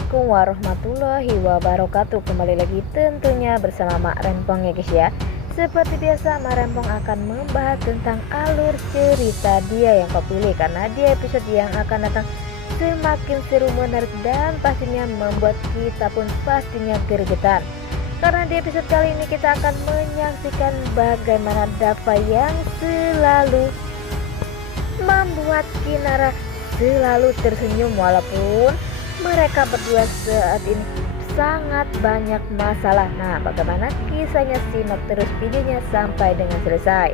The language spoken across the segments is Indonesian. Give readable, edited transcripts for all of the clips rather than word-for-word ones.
Assalamualaikum warahmatullahi wabarakatuh. Kembali lagi tentunya bersama Mak Rempong ya guys ya. Seperti biasa Mak Rempong akan membahas tentang alur cerita dia yang kau pilih, karena di episode yang akan datang semakin seru, menarik, dan pastinya membuat kita pun pastinya gregetan. Karena di episode kali ini kita akan menyaksikan bagaimana Dava yang selalu membuat Kinara selalu tersenyum walaupun mereka berdua saat ini sangat banyak masalah. Nah, bagaimana kisahnya? Simak terus videonya sampai dengan selesai.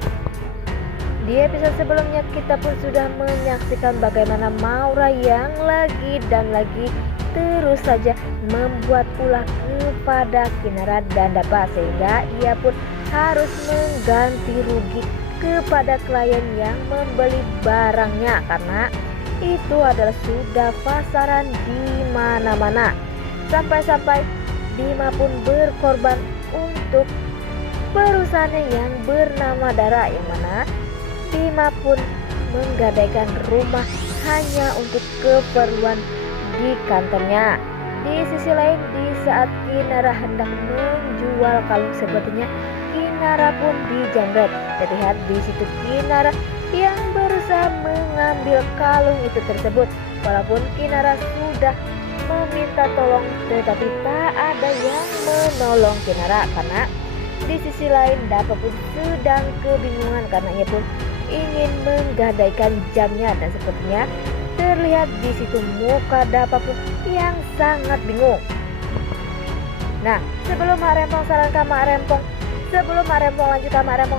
Di episode sebelumnya kita pun sudah menyaksikan bagaimana Maura yang lagi dan lagi terus saja membuat ulah kepada Kinara dan Dava, sehingga ia pun harus mengganti rugi kepada klien yang membeli barangnya, karena itu adalah sudah pasaran di mana-mana. Sampai-sampai Bima pun berkorban untuk perusahaannya yang bernama Dara, yang mana Bima pun menggadaikan rumah hanya untuk keperluan di kantornya. Di sisi lain, di saat Kinara hendak menjual kalung, sepertinya Kinara pun dijamret. Terlihat di situ Kinara yang berusaha mengambil kalung itu tersebut, walaupun Kinara sudah meminta tolong, tetapi tak ada yang menolong Kinara. Karena di sisi lain Dava pun sedang kebingungan karena ia pun ingin menggadaikan jamnya, dan sepertinya terlihat di situ muka Dava pun yang sangat bingung. Nah, sebelum Mak Rempong sarankan Mak Rempong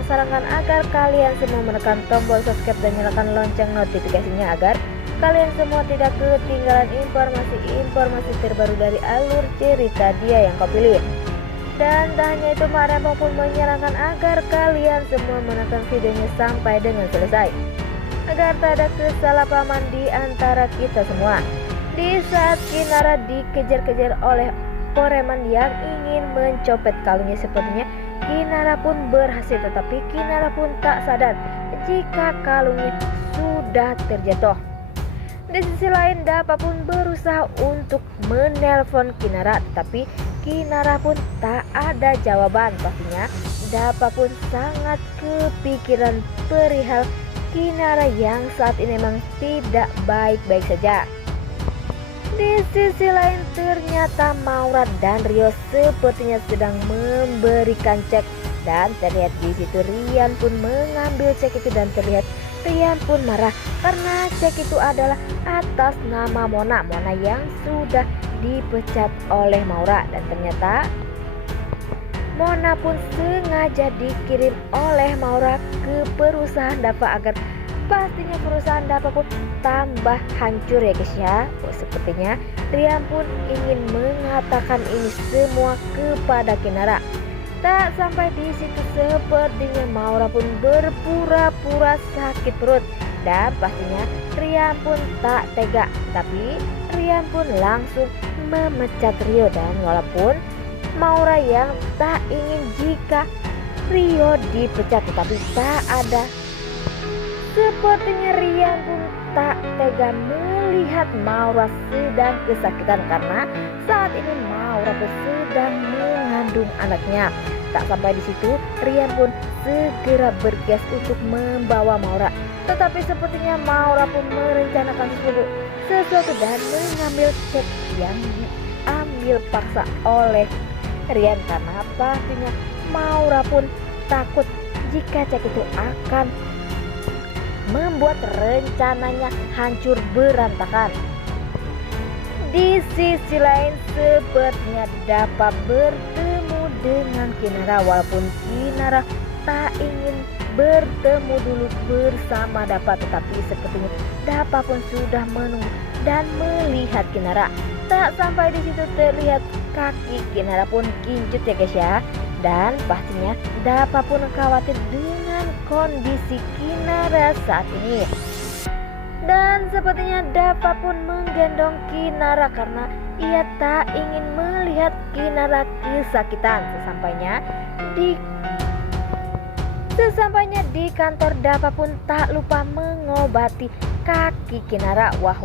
sarankan agar kalian semua menekan tombol subscribe dan nyalakan lonceng notifikasinya agar kalian semua tidak ketinggalan informasi terbaru dari alur cerita dia yang kau pilih. Dan tak hanya itu, Mak Rempong pun menyarankan agar kalian semua menonton videonya sampai dengan selesai agar tak ada kesalahpahaman di antara kita semua. Di saat Kinara dikejar-kejar oleh preman yang ingin mencopet kalungnya, sepertinya Kinara pun berhasil, tetapi Kinara pun tak sadar jika kalungnya sudah terjatuh. Di sisi lain Dava pun berusaha untuk menelpon Kinara, tapi Kinara pun tak ada jawaban. Pastinya Dava pun sangat kepikiran perihal Kinara yang saat ini memang tidak baik-baik saja. Di sisi lain ternyata Maura dan Rio sepertinya sedang memberikan cek, dan terlihat di situ Rian pun mengambil cek itu, dan terlihat Rian pun marah karena cek itu adalah atas nama Mona yang sudah dipecat oleh Maura, dan ternyata Mona pun sengaja dikirim oleh Maura ke perusahaan Dava agar pastinya perusahaan Dava pun tambah hancur ya guys ya. Sepertinya Rian pun ingin mengatakan ini semua kepada Kinara. Tak sampai di situ, sepertinya Maura pun berpura-pura sakit perut, dan pastinya Rian pun tak tega. Tapi Rian pun langsung memecat Rio, dan walaupun Maura yang tak ingin jika Rio dipecat, tetapi tak ada. Sepertinya Rian pun tak tega melihat Maura sedang kesakitan, karena saat ini Maura pun sedang mengandung anaknya. Tak sampai di situ, Rian pun segera bergegas untuk membawa Maura. Tetapi sepertinya Maura pun merencanakan sesuatu dan mengambil cek yang diambil paksa oleh Rian, karena pastinya Maura pun takut jika cek itu akan membuat rencananya hancur berantakan. Di sisi lain sepertinya Dava bertemu dengan Kinara, walaupun Kinara tak ingin bertemu dulu bersama Dava, tetapi sepertinya Dava pun sudah menunggu dan melihat Kinara. Tak sampai di situ terlihat kaki Kinara pun kincut ya guys ya, dan pastinya Dava pun khawatir dengan kondisi Kinara saat ini. Dan sepertinya Dava pun menggendong Kinara karena ia tak ingin melihat Kinara kesakitan. Sesampainya di kantor, Dava pun tak lupa mengobati kaki Kinara. Wah,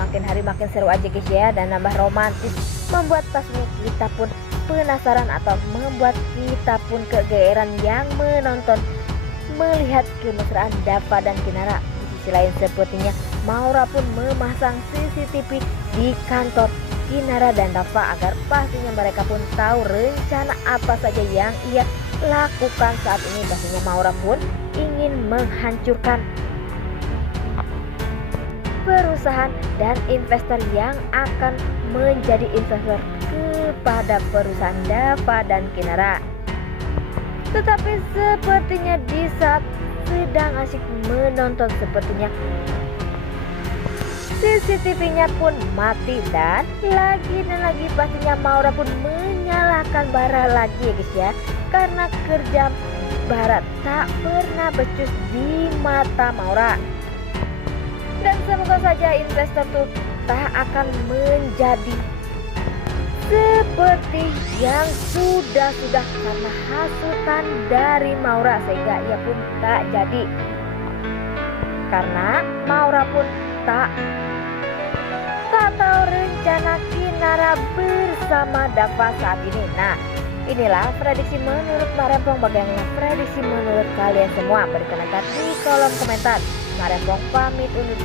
makin hari makin seru aja guys ya, dan nambah romantis, membuat pastinya kita pun penasaran atau membuat kita pun kegeeran yang menonton melihat kemesraan Dava dan Kinara. Di sisi lain sepertinya Maura pun memasang CCTV di kantor Kinara dan Dava agar pastinya mereka pun tahu rencana apa saja yang ia lakukan saat ini. Pastinya Maura pun ingin menghancurkan perusahaan dan investor yang akan menjadi investor kepada perusahaan Dava dan Kinara. Tetapi sepertinya di saat sedang asyik menonton, sepertinya CCTV-nya pun mati, dan lagi pastinya Maura pun menyalahkan Bara lagi ya guys ya, karena kerja Bara tak pernah becus di mata Maura. Dan semoga saja investor tuh tak akan menjadi seperti yang sudah karena hasutan dari Maura, sehingga ia pun tak jadi, karena Maura pun tak tahu rencana Kinara bersama Dava saat ini. Nah, inilah prediksi menurut Mak Rempong. Bagaimana prediksi menurut kalian semua? Berikan di kolom komentar. Mak Rempong pamit undur